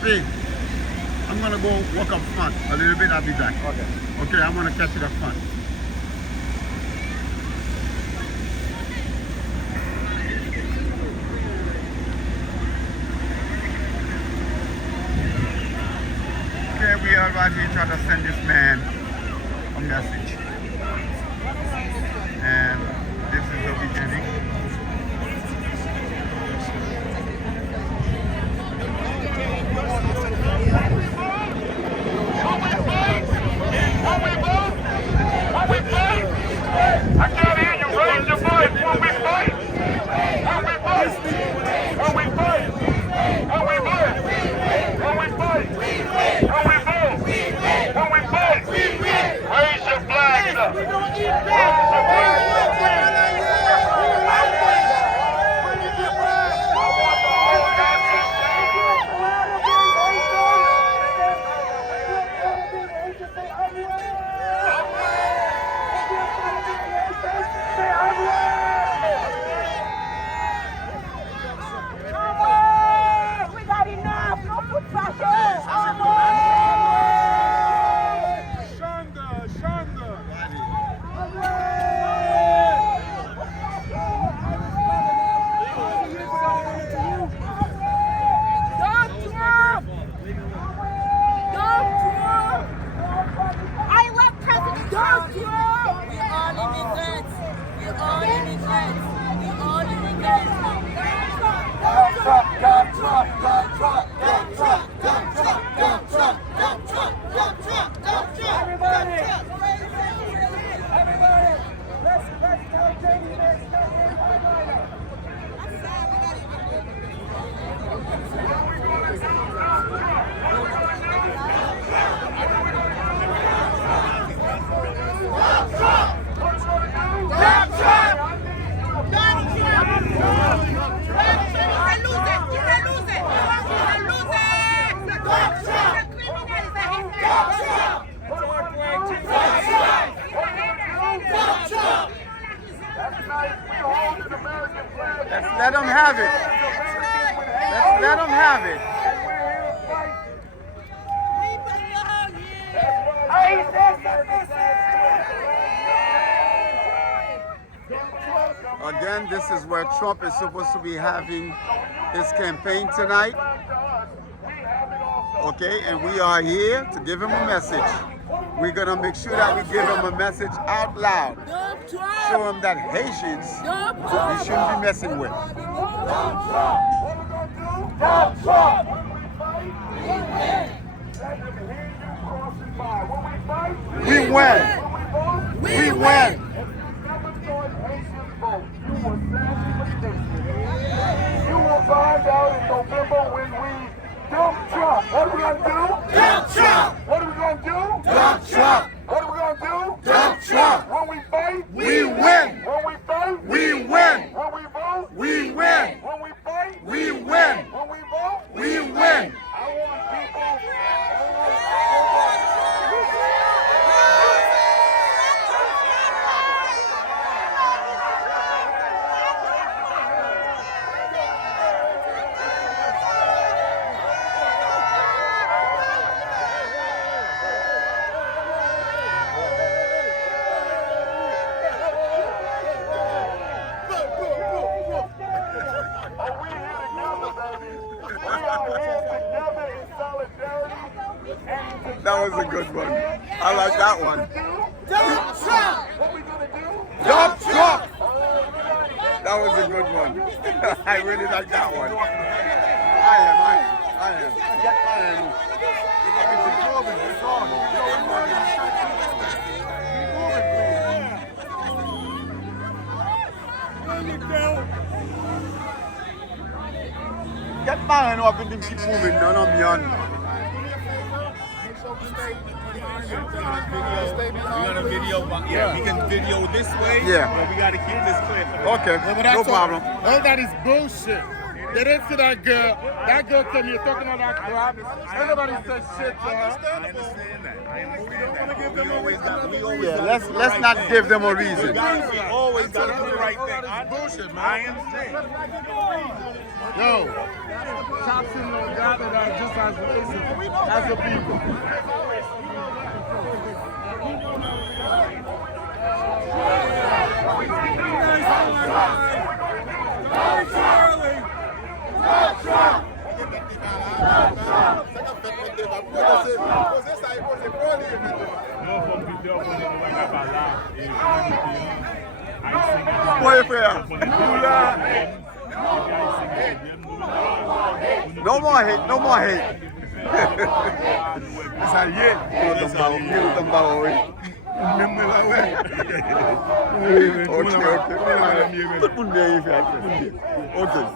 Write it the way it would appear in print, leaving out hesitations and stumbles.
Bobby, I'm gonna go walk up front a little bit. I'll be back. Okay. Okay, I'm gonna catch it up front. Okay, we are right here trying to send this man a message. And this is the beginning. I can't hear you. Raise your voice. Will we fight? Will we fight? Will we fight? Will we fight? Will we fight? Will we vote? Will we fight? Raise your flags up. Raise your flags up. Let them have it. Let's let them have it. Again, this is where Trump is supposed to be having his campaign tonight. Okay, and we are here to give him a message. We're going to make sure that we give him a message out loud. Show him that Haitians we shouldn't be messing with. We win. We win. You will find out in November when we dump Trump. What are we going to do? Dump Trump. What are we going to do? Dump Trump. What are we going to do? Dump Trump. When we fight, we win. When we fight, we win. When we vote, we win. When we fight, we win. When we vote, we win. I want people. That was a good one. I like that one. Dump Trump! What we gonna do? Dump Trump! That was a good one. I really like that one. I am. Get my hand up and keep moving. None of me on. We got a video, yeah, we can video this way. Yeah. But we got to keep this clear. Okay, no problem. All that is bullshit. They didn't see that girl. That girl came here talking all that crap. Everybody said shit to her. I understand that. Yeah, let's not give them a reason. We always got to do the right thing. Bullshit, man. I understand. Yo, cops in the gathered are just as the people. No more hate, no more hate. Okay.